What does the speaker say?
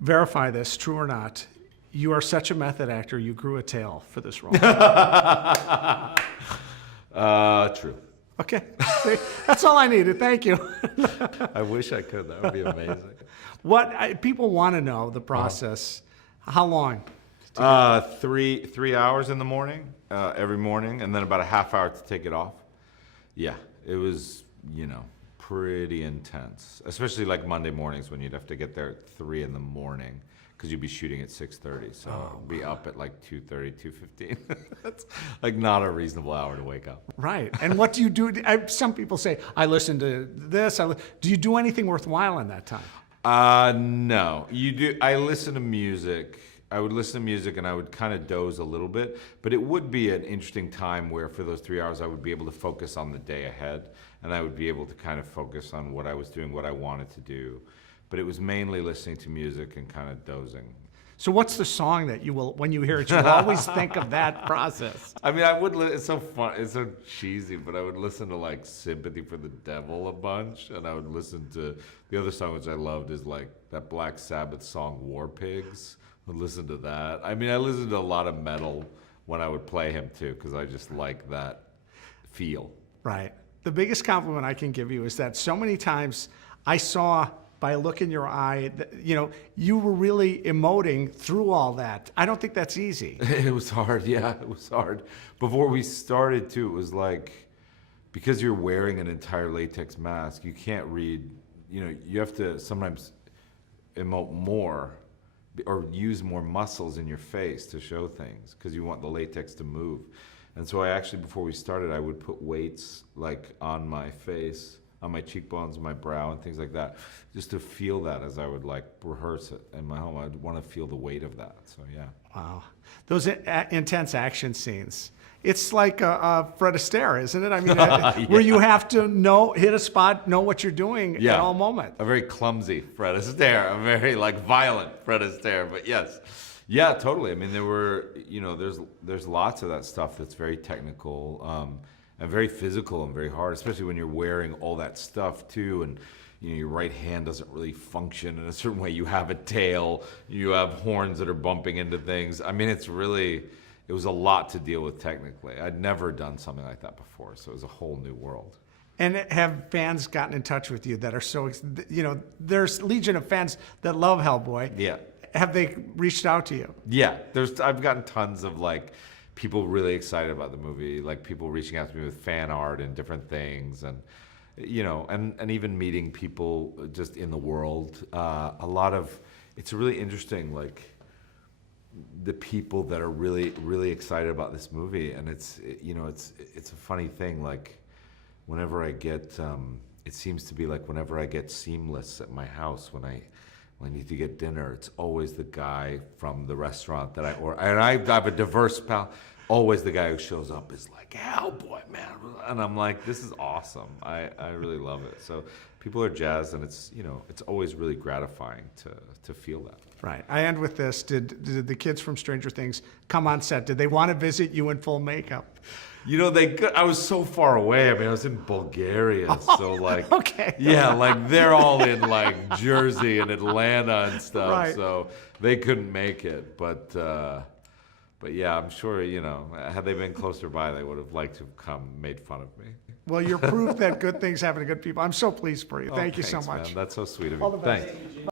Verify this, true or not. You are such a method actor, you grew a tail for this role. True. Okay, see, that's all I needed. Thank you. I wish I could. That would be amazing. People want to know the process. How long? 3 hours in the morning, every morning, and then about a half hour to take it off. Yeah, it was, pretty intense, especially like Monday mornings when you'd have to get there at 3 in the morning because you'd be shooting at 6:30. So be up at like 2:30, 2:15. That's like not a reasonable hour to wake up. Right. And what do you do? Some people say, I listen to this. Do you do anything worthwhile in that time? No. You do. I listen to music. I would listen to music and I would kind of doze a little bit, but it would be an interesting time where for those 3 hours I would be able to focus on the day ahead and I would be able to kind of focus on what I was doing, what I wanted to do. But it was mainly listening to music and kind of dozing. So what's the song that you will, when you hear it, you'll always think of that process? I mean, it's so fun, it's so cheesy, but I would listen to like Sympathy for the Devil a bunch, and I would listen to, the other song which I loved is like that Black Sabbath song, War Pigs. I would listen to that. I mean, I listened to a lot of metal when I would play him too, because I just like that feel. Right. The biggest compliment I can give you is that so many times I saw by a look in your eye, that, you were really emoting through all that. I don't think that's easy. It was hard, yeah, it was hard. Before we started too, it was like, because you're wearing an entire latex mask, you can't read, you have to sometimes emote more or use more muscles in your face to show things because you want the latex to move. And so I actually, before we started, I would put weights like on my face, on my cheekbones, my brow, and things like that, just to feel that as I would like rehearse it in my home. I'd want to feel the weight of that. So yeah. Wow, those intense action scenes. It's like Fred Astaire, isn't it? I mean, Yeah. where you have to hit a spot, know what you're doing at all moments. A very clumsy Fred Astaire, a very like violent Fred Astaire, but yes. Yeah, totally. I mean, there were, there's lots of that stuff that's very technical, and very physical and very hard, especially when you're wearing all that stuff too, and your right hand doesn't really function in a certain way. You have a tail, you have horns that are bumping into things. I mean, it was a lot to deal with technically. I'd never done something like that before, so it was a whole new world. And have fans gotten in touch with you that are so, there's legion of fans that love Hellboy. Yeah. Have they reached out to you? Yeah, I've gotten tons of like people really excited about the movie, like people reaching out to me with fan art and different things, and and even meeting people just in the world. It's really interesting, like the people that are really, really excited about this movie, and it's a funny thing. Like whenever I get, it seems to be like whenever I get seamless at my house when I need to get dinner, it's always the guy from the restaurant that I order. And I have a diverse pal. Always the guy who shows up is like, Hellboy, man. And I'm like, this is awesome. I really love it. So people are jazzed, and it's always really gratifying to feel that. Right. I end with this. Did the kids from Stranger Things come on set? Did they want to visit you in full makeup? I was so far away. I mean, I was in Bulgaria, so like, okay. Yeah, like they're all in like Jersey and Atlanta and stuff, right. So they couldn't make it. But yeah, I'm sure had they been closer by, they would have liked to have come, made fun of me. Well, you're proof that good things happen to good people. I'm so pleased for you. Thank you so Thanks, much. man. That's so sweet of you. All the best. Thanks.